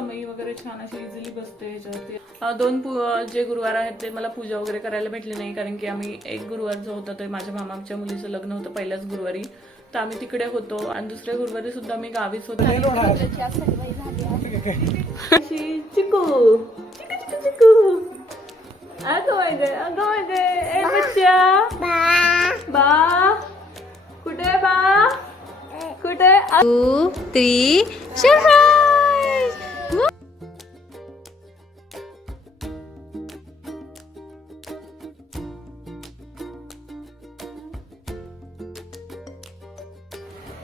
समई वगैरे छान अशी इझिली बसते ह्याच्यावरती. दोन जे गुरुवार आहेत ते मला पूजा वगैरे करायला भेटली नाही, कारण की आम्ही एक गुरुवार जो होता ते माझ्या मामाच्या मुलीचं लग्न होतं पहिल्याच गुरुवारी, तर आम्ही तिकडे होतो. आणि दुसऱ्या गुरुवारी सुद्धा आम्ही गावीच होतो. चिकू चिकू चिकू अगं माहिती ए बच्चा बा कुठे बा कुठे 2, 3, surprise!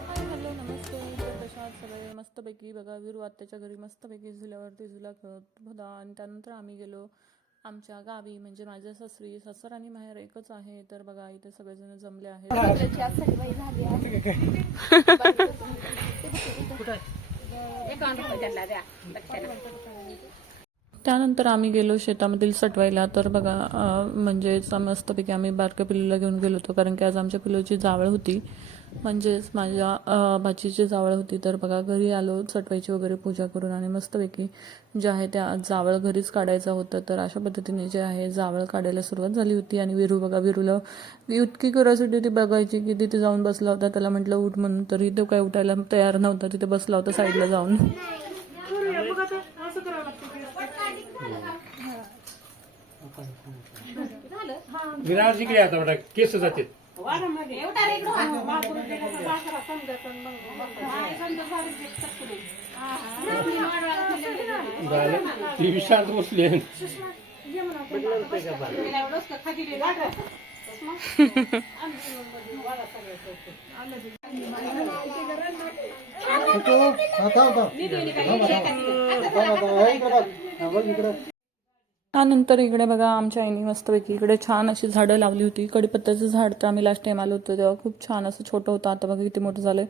हॅलो नमस्ते. कशा सगळे? मस्तपैकी बघा विरू आत्याच्या घरी मस्तपैकी झुल्यावरती झुला खेळत होता. आणि त्यानंतर आम्ही गेलो आमच्या गावी, म्हणजे माझ्या सासरी. सासर आणि माहेर एकच आहे. तर बघा इथे सगळेजण जमले आहेत. त्यानंतर आम्ही गेलो शेतामधील सटवायला. तर बघा म्हणजे मस्तपैकी आम्ही बारक्या पिल्लूला घेऊन गेलो होतो, कारण की आज आमच्या पिल्लूची जावळ होती, म्हणजेच माझ्या भाचीची जावळ होती. तर बघा घरी आलो सटवायची वगैरे पूजा करून, आणि मस्तपैकी जे आहे त्या जावळ घरीच काढायचं होतं. तर अशा पद्धतीने जे आहे जावळ काढायला सुरुवात झाली होती. आणि विरू बघा, विरूला इतकी क्युरिओसिटी ती बघायची की तिथे जाऊन बसला होता. त्याला म्हटलं उठ म्हणून, तरी तो काय उठायला तयार नव्हता, तिथे बसला होता साईडला जाऊन. विरार जिकडे आता बेटा केस जाते. ती विशांत बसली. त्यानंतर इकडे बघा आमच्या आईने मस्तपैकी इकडे छान अशी झाडं लावली होती. कडीपत्त्याचं झाड तर आम्ही लास्ट टाइम आलो होतो तेव्हा खूप छान असं छोटं होतं. आता बघा किती मोठं झालंय.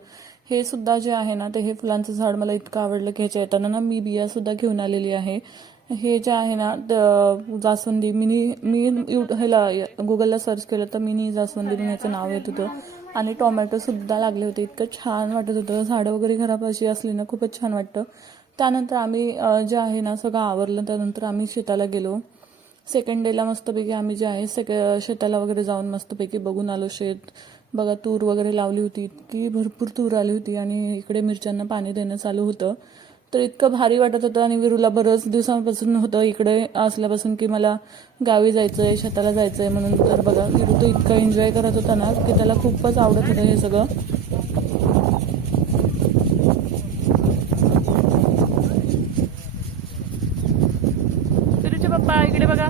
हे सुद्धा जे आहे ना, ते हे फुलांचं झाड मला इतकं आवडलं की ह्याच्या येताना ना मी बिया सुद्धा घेऊन आलेली आहे. हे जे आहे ना जास्वंदी मी ह्याला गुगलला सर्च केलं तर मिनी जास्वंदी म्हणून ह्याचं नाव येत होतं. आणि टोमॅटो सुद्धा लागले होते. इतकं छान वाटत होतं. झाडं वगैरे घरापाशी असली ना खूपच छान वाटतं. त्यानंतर आम्ही जे आहे ना सगळं आवरलं. त्यानंतर आम्ही शेताला गेलो. सेकंड डेला मस्तपैकी आम्ही जे आहे शेताला वगैरे जाऊन मस्तपैकी बघून आलो शेत. बघा तूर वगैरे लावली होती, इतकी भरपूर तूर आली होती. आणि इकडे मिरच्यांना पाणी देणं चालू होतं. तर इतकं भारी वाटत होतं. आणि विरूला बरंच दिवसांपासून होतं इकडे असल्यापासून की मला गावी जायचंय, शेताला जायचंय म्हणून. तर बघा विरू तो इतका एन्जॉय करत होता ना की त्याला खूपच आवडत होतं हे सगळं. पप्पा इकडे बघा.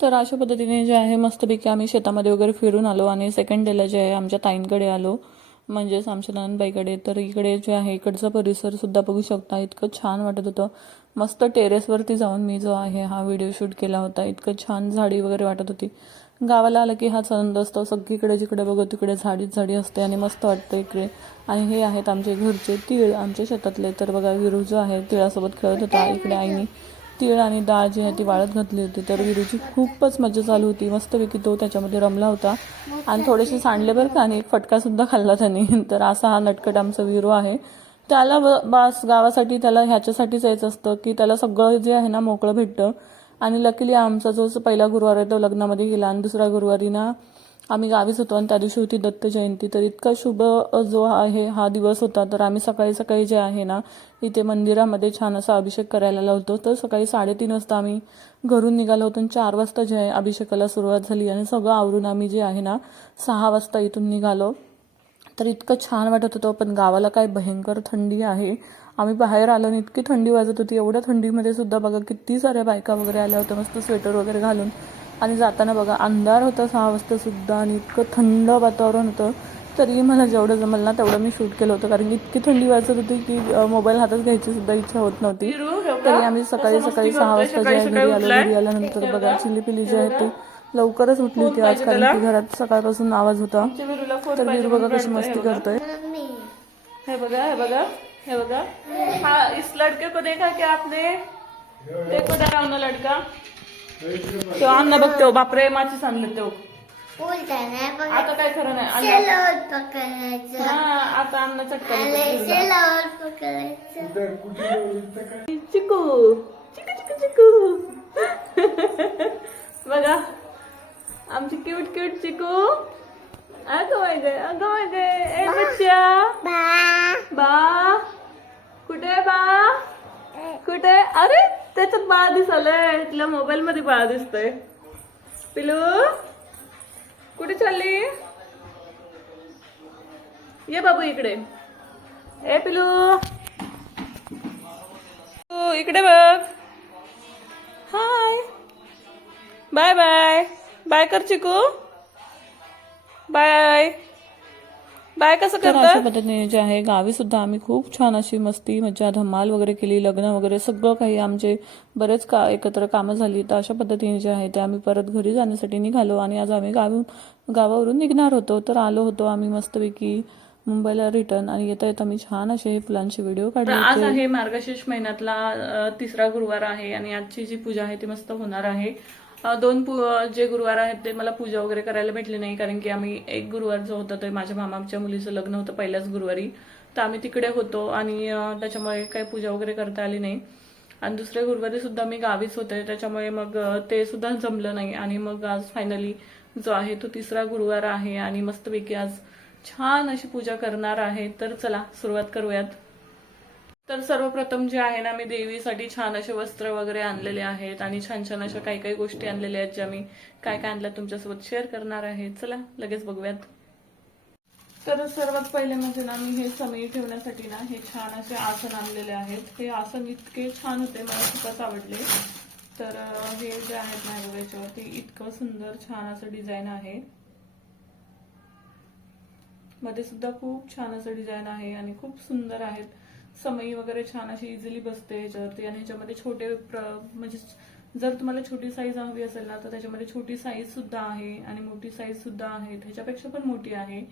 तर अशा पद्धतीने जे आहे मस्तपैकी आम्ही शेतामध्ये वगैरे फिरून आलो. आणि सेकंड डेला जे आहे आमच्या ताईंकडे आलो, म्हणजेच आमच्या नंदबाईकडे. तर इकडे जे आहे इकडचा परिसर सुद्धा बघू शकता. इतकं छान वाटत होतं. मस्त टेरेसवरती जाऊन मी जो आहे हा व्हिडिओ शूट केला होता. इतकं छान झाडी वगैरे वाटत होती. गावाला आलं की हाच आनंद असतो. सगळीकडे जिकडे बघू तिकडे झाडीच झाडी असते आणि मस्त वाटतं इकडे. आणि हे आहेत आमचे घरचे तीळ, आमच्या शेतातले. तर बघा विरू जो आहे तिळासोबत खेळत होता. इकडे आईने तीळ आणि डाळ जी आहे ती वाळत घातली होती. तर विरूची खूपच मजा चालू होती. मस्तपैकी तो त्याच्यामध्ये रमला होता. आणि थोडेसे सांडले बरं का, आणि एक फटका सुद्धा खाल्ला त्याने. तर असा हा नटकट आमचा विरू आहे. त्याला बस गावासाठी त्याला ह्याच्यासाठीच यायचं असतं की त्याला सगळं जे आहे ना मोकळं भेटतं. आणि लकीली आमचा जो पहिला गुरुवार आहे तो लग्नामध्ये गेला. आणि दुसऱ्या गुरुवारी ना आम्ही गावीच होतो. आणि त्या दिवशी होती दत्त जयंती. तर इतका शुभ जो आहे हा दिवस होता. तर आम्ही सकाळी सकाळी जे आहे ना इथे मंदिरामध्ये छान असा अभिषेक करायला लावतो. तर सकाळी 3:30 वाजता आम्ही घरून निघालो होतो. 4 वाजता जे आहे अभिषेकाला सुरुवात झाली. आणि सगळं आवरून आम्ही जे आहे ना 6 वाजता इथून निघालो. तर इतकं छान वाटत होतं. पण गावाला काय भयंकर थंडी आहे. आम्ही बाहेर आलो आणि इतकी थंडी वाजत होती. एवढ्या थंडीमध्ये सुद्धा बघा किती साऱ्या बायका वगैरे आल्या होत्या मस्त स्वेटर वगैरे घालून. आणि जाताना बघा अंधार होता 6 वाजता सुद्धा. आणि इतकं थंड वातावरण होतं. तरी मला जेवढं जमल ना तेवढं मी शूट केलं होतं, कारण की इतकी थंडी वाजत होती की मोबाईल हातात घ्यायची सुद्धा इच्छा होत नव्हती. तरी आम्ही सकाळी 6 वाजता जे घरी आलो. घरी आल्यानंतर बघा चिलीपिली जी आहे ती लवकरच उठली होती आज, कारण की घरात सकाळपासून आवाज होता. तर विरू बघा कशी मस्ती करतोय. हे बघा हे बघा हे बघा. हा इस लड़के को देखा क्या आपने? देखो जरा ना लड़का तो अन्ना बघतो. बापरे माचीस आणले तो. उलटाना आता काय खरं नाही अन्न- शेलावर पकडायचं हा आता अन्न चटका आणि देतो. शेलावर पकडायचं चिकू चिकू चिकू चिकू बघा आमची क्यूट क्यूट चिकू अगं माहिती ए बच्चा बा बा कुठे बा कुठे अरे त्याच्यात बा दिसलंय तुला मोबाईल मध्ये बा दिसतोय पिलू कुठे चालली ये बाबू इकडे ए पिलू तू इकडे बघ हाय बाय बाय बाय कर चिकू बाय बाय कसं करतात अशा पद्धतीने जे आहे गावी सुद्धा आम्ही खूप छान अशी मस्ती मज्जा धमाल वगैरे केली लग्न वगैरे सगळं काही आमचे बरेच एकत्र कामं झाली तर अशा पद्धतीने जे आहे ते आम्ही परत घरी जाण्यासाठी निघालो आणि आज आम्ही गावावरून निघणार होतो तर आलो होतो आम्ही मस्तपैकी मुंबईला रिटर्न आणि येता येता मी छान असे फुलांचे व्हिडिओ काढले आज आहे मार्गशीर्ष महिन्यातला तिसरा गुरुवार आहे आणि आजची जी पूजा आहे ती मस्त होणार आहे दोन जे गुरुवार आहेत ते मला पूजा वगैरे करायला भेटली नाही कारण की आम्ही एक गुरुवार जो होता ते माझ्या मामाच्या मुलीचं लग्न होतं पहिल्याच गुरुवारी तर आम्ही तिकडे होतो आणि त्याच्यामुळे काही पूजा वगैरे करता आली नाही आणि दुसऱ्या गुरुवारी सुद्धा मी गावीच होते त्याच्यामुळे मग ते सुद्धा जमलं नाही आणि मग आज फायनली जो आहे तो तिसरा गुरुवार आहे आणि मस्तपैकी आज छान अशी पूजा करणार आहे तर चला सुरुवात करूयात तर सर्वप्रथम जे आहे ना मी देवीसाठी छान असे वस्त्र वगैरे आणलेले आहेत आणि छान छान अशा काही काही गोष्टी आणलेल्या आहेत ज्या मी काय काय आणल्या तुमच्यासोबत शेअर करणार आहे चला लगेच बघूयात तर सर्वात पहिले म्हणजे ना मी हे समई ठेवण्यासाठी ना हे छान असे आसन आणलेले आहेत हे आसन इतके छान होते मला खूपच आवडले तर हे जे आहेत ना याच्यावरती इतकं सुंदर छान असं डिझाईन आहे मध्ये सुद्धा खूप छान असं डिझाईन आहे आणि खूप सुंदर आहेत समई वगैरे छान अशी इझिली बसते ह्याच्यावरती आणि ह्याच्यामध्ये छोटे म्हणजे जर तुम्हाला छोटी साईज हवी असेल ना तर त्याच्यामध्ये छोटी साईज सुद्धा आहे आणि मोठी साईज सुद्धा आहे ह्याच्यापेक्षा पण मोठी आहे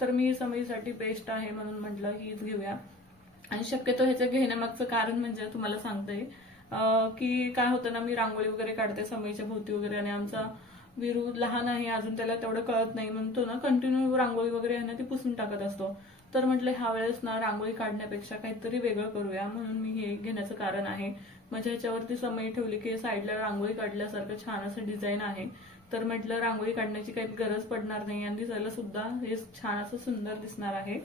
तर मी समईसाठी बेस्ट आहे म्हणून म्हटलं हीच घेऊया आणि शक्यतो ह्याचं घेण्यामागचं कारण म्हणजे तुम्हाला सांगते की काय होतं ना मी रांगोळी वगैरे काढते समईच्या भोवती वगैरे आणि आमचा विरू लहान आहे अजून त्याला तेवढं कळत नाही म्हणतो ना कंटिन्यू रांगोळी वगैरे आहे ना ती पुसून टाकत असतो तर म्हटलं ह्या वेळेस ना रांगोळी काढण्यापेक्षा काहीतरी वेगळं करूया म्हणून मी हे घेण्याचं कारण आहे म्हणजे ह्याच्यावरती समई ठेवली की साईडला रांगोळी काढल्यासारखं छान असं डिझाईन आहे तर म्हटलं रांगोळी काढण्याची काही गरज पडणार नाही आणि दिसायला सुद्धा हे छान असं सुंदर दिसणार आहे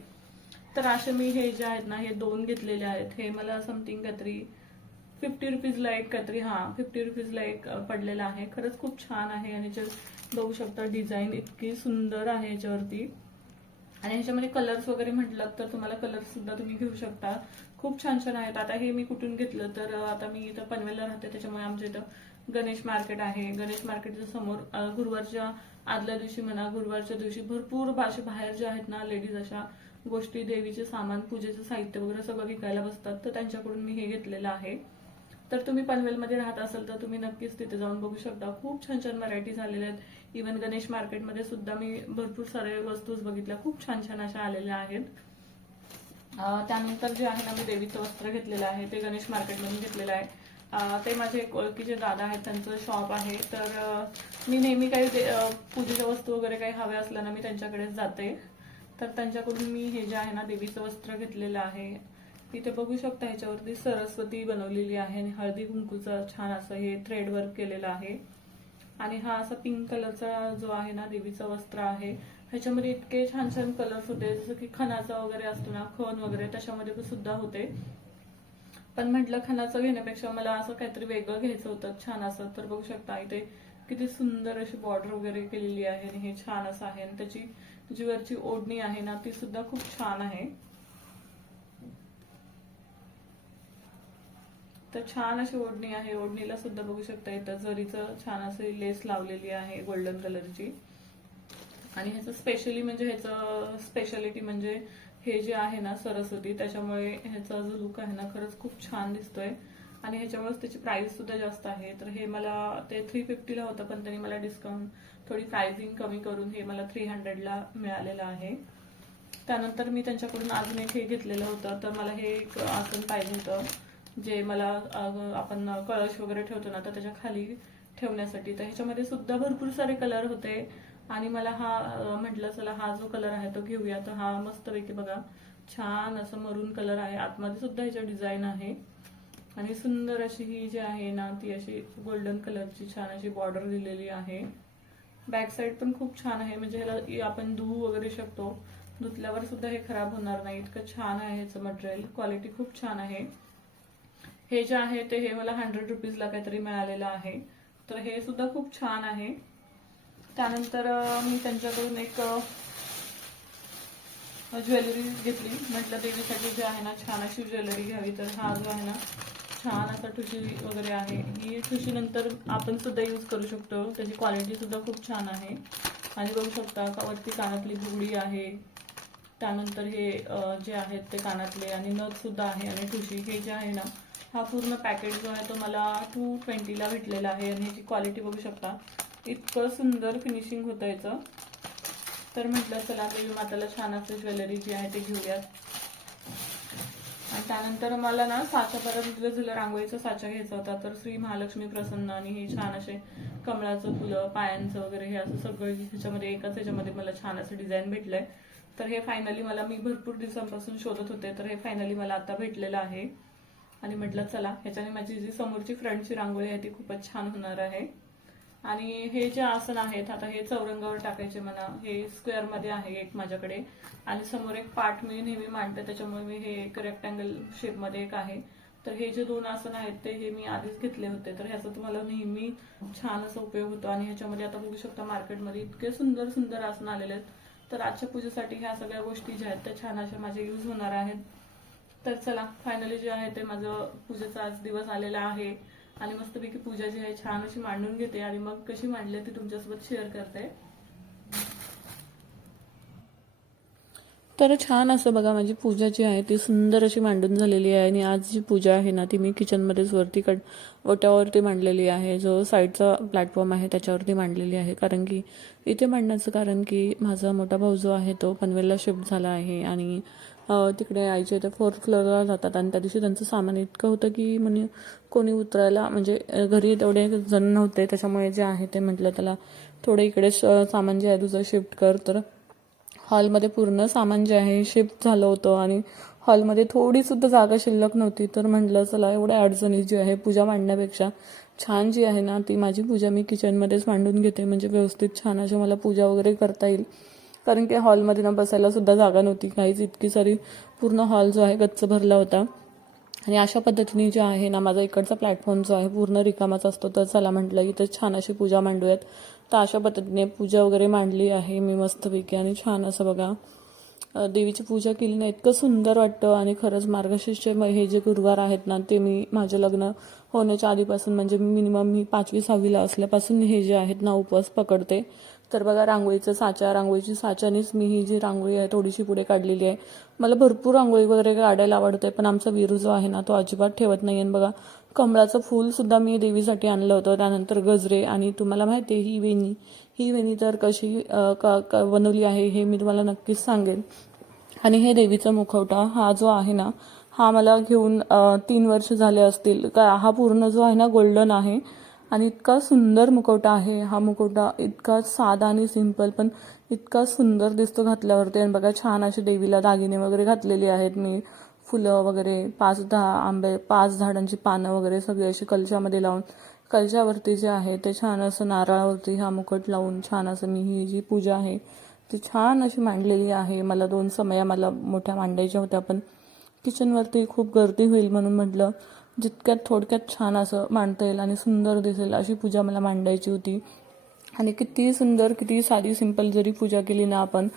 तर असे मी हे जे आहेत ना हे 2 घेतलेले आहेत हे मला समथिंग काहीतरी 50 रुपीजला एक काहीतरी 50 रुपीजला एक पडलेला आहे खरंच खूप छान आहे आणि बघू शकता डिझाईन इतकी सुंदर आहे याच्यावरती आणि ह्याच्यामध्ये कलर्स वगैरे म्हटलं तर तुम्हाला कलर्स सुद्धा तुम्ही घेऊ शकता खूप छान छान आहेत आता हे मी कुठून घेतलं तर आता मी इथं पनवेलला राहते त्याच्यामुळे आमच्या इथं गणेश मार्केट आहे गणेश मार्केटच्या समोर गुरुवारच्या आदल्या दिवशी म्हणा गुरुवारच्या दिवशी भरपूर बाहेर जे आहेत ना लेडीज अशा गोष्टी देवीचे सामान पूजेचं साहित्य वगैरे सगळं विकायला बसतात तर त्यांच्याकडून मी हे घेतलेलं आहे तर तुम्ही पनवेलमध्ये राहत असाल तर तुम्ही नक्कीच तिथे जाऊन बघू शकता खूप छान छान व्हरायटी झालेल्या आहेत इव्हन गणेश मार्केटमध्ये सुद्धा मी भरपूर सारे वस्तूच बघितल्या खूप छान छान अशा आलेल्या आहेत त्यानंतर जे आहे ना मी देवीचं वस्त्र घेतलेलं आहे ते गणेश मार्केटमधून घेतलेलं आहे ते माझे एक ओळखीचे दादा आहेत त्यांचं शॉप आहे तर मी नेहमी काही पूजेच्या वस्तू वगैरे काही हव्या असल्या ना मी त्यांच्याकडेच जाते तर त्यांच्याकडून मी हे जे आहे ना देवीचं वस्त्र घेतलेलं आहे इथे बघू शकता ह्याच्यावरती सरस्वती बनवलेली आहे आणि हळदी कुंकूचं छान असं हे थ्रेड वर्क केलेलं आहे आणि हा असा पिंक कलरचा जो आहे ना देवीचं वस्त्र आहे ह्याच्यामध्ये इतके छान छान कलर्स होते जसं की खणाचा वगैरे असतो ना खण वगैरे त्याच्यामध्ये सुद्धा होते पण म्हटलं खणाचं घेण्यापेक्षा मला असं काहीतरी वेगळं घ्यायचं होतं छान असं तर बघू शकता इथे किती सुंदर अशी बॉर्डर वगैरे केलेली आहे आणि हे छान असं आहे आणि त्याची जी वरची ओढणी आहे ना ती सुद्धा खूप छान आहे तर छान अशी ओढणी आहे ओढणीला सुद्धा बघू शकता इथं जरीचं छान असे लेस लावलेली आहे गोल्डन कलरची आणि ह्याचं स्पेशली म्हणजे ह्याचं स्पेशालिटी म्हणजे हे जे आहे ना सरस्वती त्याच्यामुळे ह्याचा जो लुक आहे ना खरंच खूप छान दिसतोय आणि ह्याच्यामुळेच त्याची प्राइस सुद्धा जास्त आहे तर हे मला ते 350 ला होतं पण त्यांनी मला डिस्काउंट थोडी प्राइसिंग कमी करून हे मला 300 ला मिळालेलं आहे त्यानंतर मी त्यांच्याकडून अजून एक हे घेतलेलं होतं तर मला हे एक आसन पाहिजे होतं जे मला आपण कळश वगैरे ठेवतो ना तर त्याच्या खाली ठेवण्यासाठी तर ह्याच्यामध्ये सुद्धा भरपूर सारे कलर होते आणि मला हा म्हटलं चला हा जो कलर आहे तो घेऊया. तर हा मस्तपैकी बघा छान असं मरून कलर आहे. आतमध्ये सुद्धा ह्याच्या डिझाईन आहे आणि सुंदर अशी ही जी आहे ना ती अशी गोल्डन कलरची छान अशी बॉर्डर दिलेली आहे. बॅक साईड पण खूप छान आहे, म्हणजे ह्याला आपण धुवू वगैरे शकतो. धुतल्यावर सुद्धा हे खराब होणार नाही, इतकं छान आहे ह्याचं मटेरियल. क्वालिटी खूप छान आहे. हे जे आहे ते हे मला 100 रुपीजला काहीतरी मिळालेलं आहे. तर हे सुद्धा खूप छान आहे. त्यानंतर मी त्यांच्याकडून एक ज्वेलरी घेतली. म्हटलं देवीसाठी जे आहे ना छान अशी ज्वेलरी घ्यावी. तर हा जो आहे ना छान असा ठुशी वगैरे आहे. ही ठुशी नंतर आपण सुद्धा यूज करू शकतो. त्याची क्वालिटी सुद्धा खूप छान आहे. आणि बघू शकता का वरती कानातली बुगडी आहे. त्यानंतर हे जे आहेत ते कानातले आणि नथ सुद्धा आहे. आणि ठुशी हे जे आहे ना हा पूर्ण पॅकेट जो आहे तो मला 220ला भेटलेला आहे. आणि ह्याची क्वालिटी बघू शकता, इतकं सुंदर फिनिशिंग होतं याचं. तर म्हटलं चला देवी माताला छान असं ज्वेलरी जी आहे ते घेऊयात. आणि त्यानंतर मला ना साचा परत दिवस झालं रांगोळीचा साचा घ्यायचा होता. तर श्री महालक्ष्मी प्रसन्न आणि हे छान असे कमळाचं फुलं पायांचं वगैरे हे असं सगळं ह्याच्यामध्ये एकाच ह्याच्यामध्ये मला छान असं डिझाईन भेटलंय. तर हे फायनली मला मी भरपूर दिवसांपासून शोधत होते. तर हे फायनली मला आता भेटलेलं आहे. आणि म्हटलं चला ह्याच्याने माझी जी समोरची फ्रंटची रांगोळी आहे ती खूपच छान होणार आहे. आणि हे जे आसन आहेत आता हे चौरंगावर टाकायचे मला. हे स्क्वेअर मध्ये आहे एक माझ्याकडे आणि समोर एक पाठ मी नेहमी मांडते, त्याच्यामुळे मी हे एक रेक्टँगल शेप मध्ये एक आहे. तर हे जे 2 आसन आहेत ते हे मी आधीच घेतले होते. तर ह्याचा तुम्हाला नेहमी छान असा उपयोग होतो. आणि ह्याच्यामध्ये आता बघू शकता मार्केटमध्ये इतके सुंदर सुंदर आसन आलेले आहेत. तर आजच्या पूजेसाठी ह्या सगळ्या गोष्टी ज्या आहेत त्या छान अशा माझ्या यूज होणार आहेत. तर चला फायनली जे आहे ते माझं पूजेचा आज दिवस आलेला आहे. आणि मस्तपैकी पूजा जी आहे छान अशी मांडून घेते आणि मग कशी मांडली ती तुमच्यासोबत शेअर करते. तर छान असं बघा माझी पूजा जी आहे ती सुंदर अशी मांडून झालेली आहे. आणि आज जी पूजा आहे ना ती मी किचनमध्येच वरती ओट्यावरती मांडलेली आहे. जो साईडचा प्लॅटफॉर्म आहे त्याच्यावरती मांडलेली आहे. कारण की इथे मांडण्याचं कारण की माझा मोठा भाऊ जो आहे तो पनवेलला शिफ्ट झाला आहे आणि तिकडे आईच्या इथे 4th फ्लोअरला जातात. आणि त्या दिवशी त्यांचं सामान इतकं होतं की म्हणजे कोणी उतरायला म्हणजे घरी तेवढे जण नव्हते. त्याच्यामुळे जे आहे ते म्हटलं त्याला थोडं इकडे सामान जे आहे तुझं शिफ्ट कर. तर हॉलमध्ये पूर्ण सामान जे आहे शिफ्ट झालं होतं आणि हॉलमध्ये थोडी सुद्धा जागा शिल्लक नव्हती. तर म्हटलं चला एवढ्या अडचणी जी आहे पूजा मांडण्यापेक्षा छान जी आहे ना ती माझी पूजा मी किचनमध्येच मांडून घेते, म्हणजे व्यवस्थित छान अशी मला पूजा वगैरे करता येईल. कारण की हॉलमध्ये ना बसायला सुद्धा जागा नव्हती काहीच. इतकी सारी पूर्ण हॉल जो आहे गच्च भरला होता. आणि अशा पद्धतीने जे आहे ना माझा इकडचा प्लॅटफॉर्म जो आहे पूर्ण रिकामाच असतो. तर चला म्हटलं इथं छान अशी पूजा मांडूयात. तर अशा पद्धतीने पूजा वगैरे मांडली आहे मी मस्तपैकी. आणि छान असं बघा देवीची पूजा केली ना इतकं सुंदर वाटतं. आणि खरंच मार्गशीर्षचे हे जे गुरुवार आहेत ना ते मी माझं लग्न होण्याच्या आधीपासून म्हणजे मिनिमम मी 5वी 6वीला असल्यापासून हे जे आहेत ना उपवास पकडते. तर बघा रांगोळीची साच्यानेच मी ही जी रांगोळी आहे थोडीशी पुढे काढलेली आहे. मला भरपूर रांगोळी वगैरे काढायला आवडते, पण आमचा वीरू जो आहे ना तो अजिबात ठेवत नाही. आणि बघा कमळाचं फूल सुद्धा मी देवीसाठी आणलं होतं. त्यानंतर गजरे. आणि तुम्हाला माहिती आहे ही वेणी तर कशी बनवली आहे हे मी तुम्हाला नक्कीच सांगेन. आणि हे देवीचा मुखवटा हा जो आहे ना हा मला घेऊन 3 वर्ष झाले असतील. हा पूर्ण जो आहे ना गोल्डन आहे आणि इतका सुंदर मुखवटा आहे. हा मुखवटा इतका साधा आणि सिंपल पण इतका सुंदर दिसतो घातल्यावरती. आणि बघा छान अशी देवीला दागिने वगैरे घातलेली आहेत मी. फुलं वगैरे 5 झाडांची पानं वगैरे सगळी अशी कलशामध्ये लावून कलशावरती जे आहे ते छान असं नारळावरती हा मुकुट लावून छान असं मी ही जी पूजा आहे ती छान अशी मांडलेली आहे. मला 2 समया मला मोठ्या मांडायच्या होत्या, पण किचनवरती खूप गर्दी होईल म्हणून म्हटलं जितक्यात थोडक्यात छान असं मांडता येईल आणि सुंदर दिसेल अशी पूजा मला मांडायची होती. आणि किती सुंदर किती साधी सिंपल जरी पूजा केली ना आपण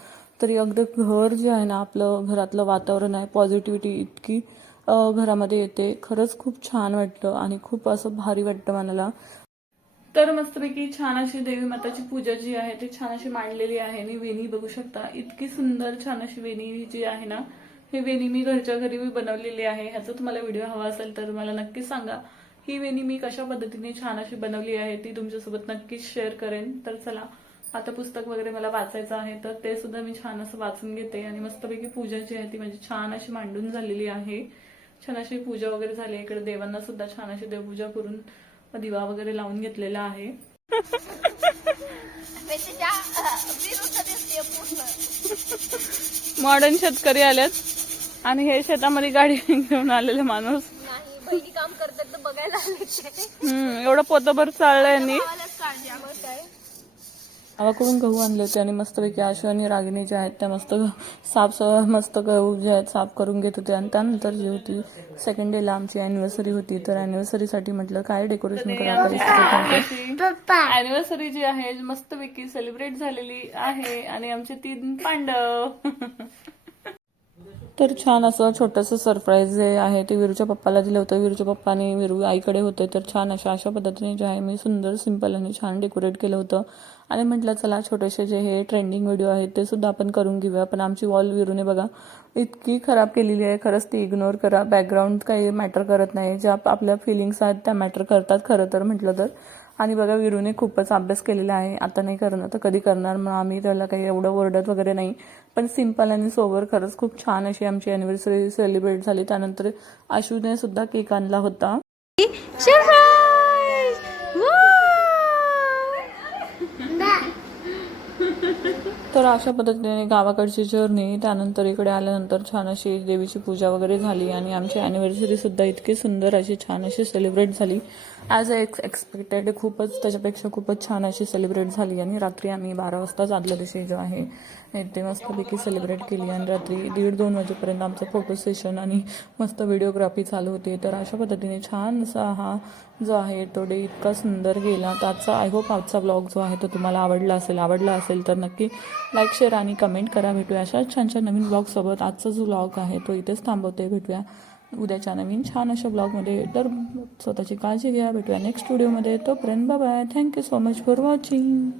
तरी अगदी घर जे आहे ना आपलं घरातलं वातावरण आहे पॉझिटिव्हिटी इतकी घरामध्ये येते. खरंच खूप छान वाटतं आणि खूप असं भारी वाटतं मला. तर मस्तपैकी छान अशी देवी माताची पूजा जी आहे ती छान अशी मांडलेली आहे. आणि वेणी बघू शकता इतकी सुंदर छान अशी वेणी जी आहे ना ही वेणी मी घरच्या घरी बनवलेली आहे. ह्याचा तुम्हाला व्हिडिओ हवा असेल तर मला नक्कीच सांगा. ही वेणी मी कशा पद्धतीने छान अशी बनवली आहे ती तुमच्यासोबत नक्कीच शेअर करेन. तर चला आता पुस्तक वगैरे मला वाचायचं आहे तर ते सुद्धा मी छान असं वाचून घेते. आणि मस्तपैकी पूजा जी आहे ती माझी छान अशी मांडून झालेली आहे. छान अशी पूजा वगैरे झाली. इकडे देवांना सुद्धा छान अशी देवपूजा करून दिवा वगैरे लावून घेतलेला आहे. मॉडर्न शेतकरी आलेत आणि हे शेतामध्ये गाडी घेऊन आलेले माणूस काम करतात तर बघायला एवढं पोतभर चाललंय यांनी काळजी काय गावाकडून गहू आणले होते आणि मस्तपैकी आशू आणि रागिनी जे आहेत त्या मस्त मस्त गहू जे आहेत साफ करून घेत होते आणि त्यानंतर जी होती सेकंड डेला आमची अॅनिव्हर्सरी होती तर अॅनिव्हर्सरीसाठी म्हटलं काय डेकोरेशन करा पप्पा अॅनिव्हर्सरी जी आहे मस्तपैकी सेलिब्रेट झालेली आहे आणि आमचे 3 पांडव तर छान असं छोटंसं सरप्राईज जे आहे ते विरूच्या पप्पाला दिलं होतं. विरूच्या पप्पाने विरू आईकडे होते तर छान अशा पद्धतीने जे आहे मी सुंदर सिंपल आणि छान डेकोरेट केलं होतं आणि म्हटलं चला छोटेसे जे हे ट्रेंडिंग व्हिडिओ आहेत ते सुद्धा आपण करून घेऊया. पण आमची वॉल विरूने बघा इतकी खराब केलेली आहे. खरंच ती इग्नोर करा. बॅकग्राऊंड काही मॅटर करत नाही. ज्या आपल्या फिलिंग्स आहेत त्या मॅटर करतात खरं तर म्हटलं तर. आणि बघा विरूने खूपच अभ्यास केलेला आहे. आता नाही करणार तर कधी करणार मग आम्ही त्याला काही एवढं ओरडत वगैरे नाही. पण सिंपल आणि सोबर खरंच खूप छान अशी आमची अॅनिव्हर्सरी सेलिब्रेट झाली. त्यानंतर आशूने सुद्धा केक आणला होता. तर अशा पद्धतीने गावाकडची जर्नी त्यानंतर इकडे आल्यानंतर छान अशी देवीची पूजा वगैरे झाली आणि आमची अॅनिव्हर्सरी सुद्धा इतकी सुंदर अशी छान अशी सेलिब्रेट झाली. ॲज अ एक्सपेक्टेड खूपच त्याच्यापेक्षा खूपच छान अशी सेलिब्रेट झाली आणि रात्री आम्ही 12 वाजताच आदल्या दिवशी जो आहे ते मस्तपैकी सेलिब्रेट केली आणि रात्री 1:30-2 वाजेपर्यंत आमचं फोटो सेशन आणि मस्त व्हिडिओग्राफी चालू होती. तर अशा पद्धतीने छान असा हा जो आहे तो डे इतका सुंदर गेला. तर आजचा आय होप आजचा व्लॉग जो आहे तो तुम्हाला आवडला असेल तर नक्की लाईक शेअर आणि कमेंट करा. भेटूया अशाच छान छान नवीन ब्लॉगसोबत. आजचा जो व्लॉग आहे तो इथेच थांबवते. भेटूया उद्याच्या नवीन छान अशा ब्लॉगमध्ये. तर स्वतःची काळजी घ्या. भेटूया नेक्स्ट व्हिडिओमध्ये. तोपर्यंत bye bye. Thank you so much for watching.